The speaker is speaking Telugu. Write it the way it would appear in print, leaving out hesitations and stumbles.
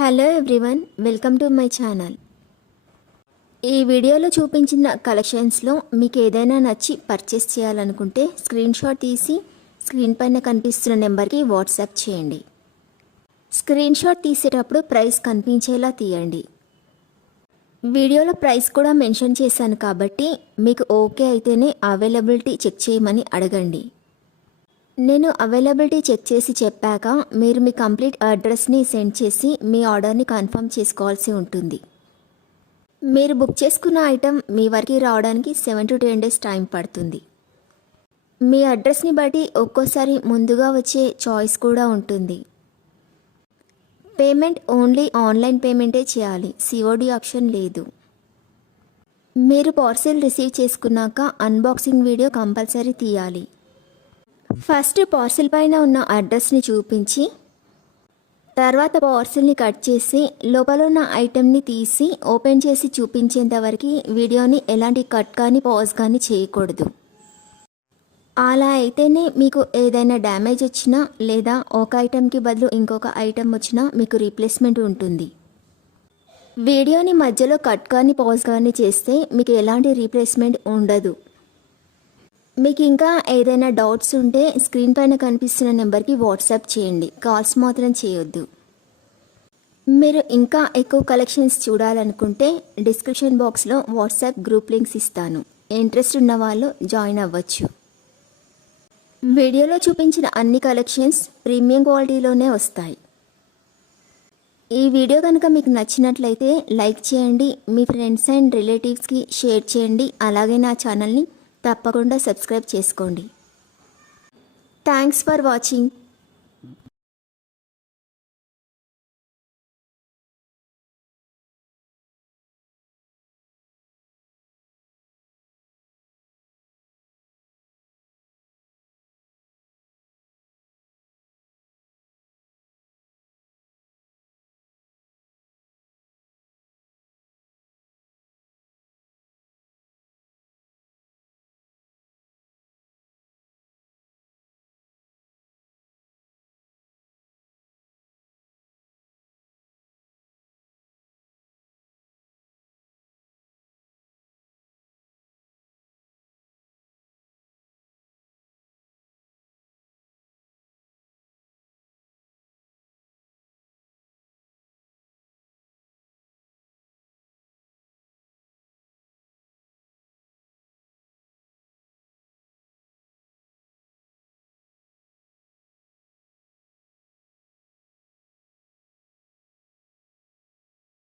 Hello everyone, welcome to my channel. ఈ వీడియోలో చూపించిన కలెక్షన్స్లో మీకు ఏదైనా నచ్చి పర్చేస్ చేయాలనుకుంటే స్క్రీన్ షాట్ తీసి స్క్రీన్ పైన కనిపిస్తున్న నెంబర్కి వాట్సాప్ చేయండి. స్క్రీన్ షాట్ తీసేటప్పుడు ప్రైస్ కనిపించేలా తీయండి. వీడియోలో ప్రైస్ కూడా మెన్షన్ చేశాను కాబట్టి మీకు ఓకే అయితేనే అవైలబిలిటీ చెక్ చేయమని అడగండి. నేను అవైలబిలిటీ చెక్ చేసి చెప్పాక మీరు మీ కంప్లీట్ అడ్రస్ని సెండ్ చేసి మీ ఆర్డర్ని కన్ఫర్మ్ చేసుకోవాల్సి ఉంటుంది. మీరు బుక్ చేసుకున్న ఐటెం మీ వరకు రావడానికి 7 to 10 days టైం పడుతుంది. మీ అడ్రస్ని బట్టి ఒక్కోసారి ముందుగా వచ్చే చాయిస్ కూడా ఉంటుంది. పేమెంట్ ఓన్లీ ఆన్లైన్ పేమెంటే చేయాలి, సిఓడి ఆప్షన్ లేదు. మీరు పార్సిల్ రిసీవ్ చేసుకున్నాక అన్బాక్సింగ్ వీడియో కంపల్సరీ తీయాలి. ఫస్ట్ పార్సిల్ పైన ఉన్న అడ్రస్ని చూపించి తర్వాత పార్సిల్ని కట్ చేసి లోపల ఉన్న ఐటెంని తీసి ఓపెన్ చేసి చూపించేంత వరకు వీడియోని ఎలాంటి కట్ కానీ పాజ్ కానీ చేయకూడదు. అలా అయితేనే మీకు ఏదైనా డ్యామేజ్ వచ్చినా లేదా ఒక ఐటెంకి బదులు ఇంకొక ఐటెం వచ్చినా మీకు రీప్లేస్మెంట్ ఉంటుంది. వీడియోని మధ్యలో కట్ కానీ పాజ్ కానీ చేస్తే మీకు ఎలాంటి రీప్లేస్మెంట్ ఉండదు. మీకు ఇంకా ఏదైనా డౌట్స్ ఉంటే స్క్రీన్ పైన కనిపిస్తున్న నెంబర్కి వాట్సాప్ చేయండి, కాల్స్ మాత్రం చేయొద్దు. మీరు ఇంకా ఎక్కువ కలెక్షన్స్ చూడాలనుకుంటే డిస్క్రిప్షన్ బాక్స్లో వాట్సాప్ గ్రూప్ లింక్స్ ఇస్తాను, ఇంట్రెస్ట్ ఉన్న వాళ్ళు జాయిన్ అవ్వచ్చు. వీడియోలో చూపించిన అన్ని కలెక్షన్స్ ప్రీమియం క్వాలిటీలోనే వస్తాయి. ఈ వీడియో కనుక మీకు నచ్చినట్లయితే లైక్ చేయండి, మీ ఫ్రెండ్స్ అండ్ రిలేటివ్స్కి షేర్ చేయండి. అలాగే నా ఛానల్ని తప్పకుండా సబ్స్క్రైబ్ చేసుకోండి. Thanks for watching.